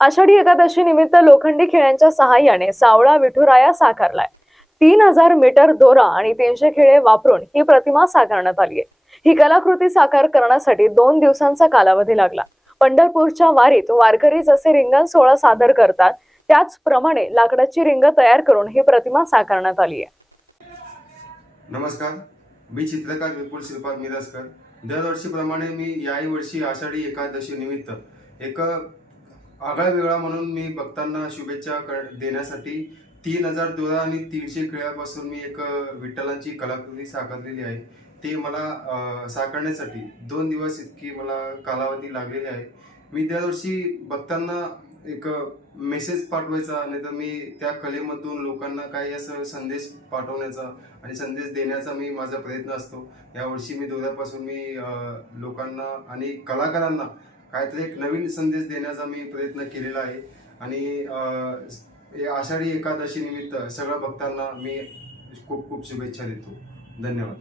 आषाढी एकादशी निमित्त लोखंडी खेळ्यांच्या सहाय्याने सावळा विठुराया साकारलाय. तीन हजार मीटर दोरा आणि तीनशे खेळे वापरून ही प्रतिमा साकारण्यात आली आहे ही कलाकृती साकार करण्यासाठी दोन दिवसांचा कालावधी लागला. पंढरपूरच्या वारीत वारकरी जसे रिंगण सोहळा सादर करतात त्याचप्रमाणे लाकडाची रिंग तयार करून ही प्रतिमा साकारण्यात आली आहे नमस्कार. मी चित्रकार विपुल श्रीपाद मिरजकर दरवर्षीप्रमाणे मी याही वर्षी आषाढी एकादशी निमित्त एक आगळा वेगळा म्हणून मी भक्तांना शुभेच्छा कर देण्यासाठी तीन हजार दोरा आणि तीनशे खेळापासून मी एक विठ्ठलांची कलाकृती साकारलेली आहे. ते मला साकारण्यासाठी दोन दिवस इतकी मला कालावधी लागलेली आहे. मी दरवर्षी भक्तांना एक मेसेज पाठवायचा नाही तर मी त्या कलेमधून लोकांना काही असं संदेश पाठवण्याचा आणि संदेश देण्याचा मी माझा प्रयत्न असतो. यावर्षी मी दोऱ्यापासून मी लोकांना आणि कलाकारांना काहीतरी एक नवीन संदेश देण्याचा मी प्रयत्न केलेला आहे. आणि हे आषाढी एकादशी निमित्त सगळ्या भक्तांना मी खूप खूप शुभेच्छा देतो. धन्यवाद.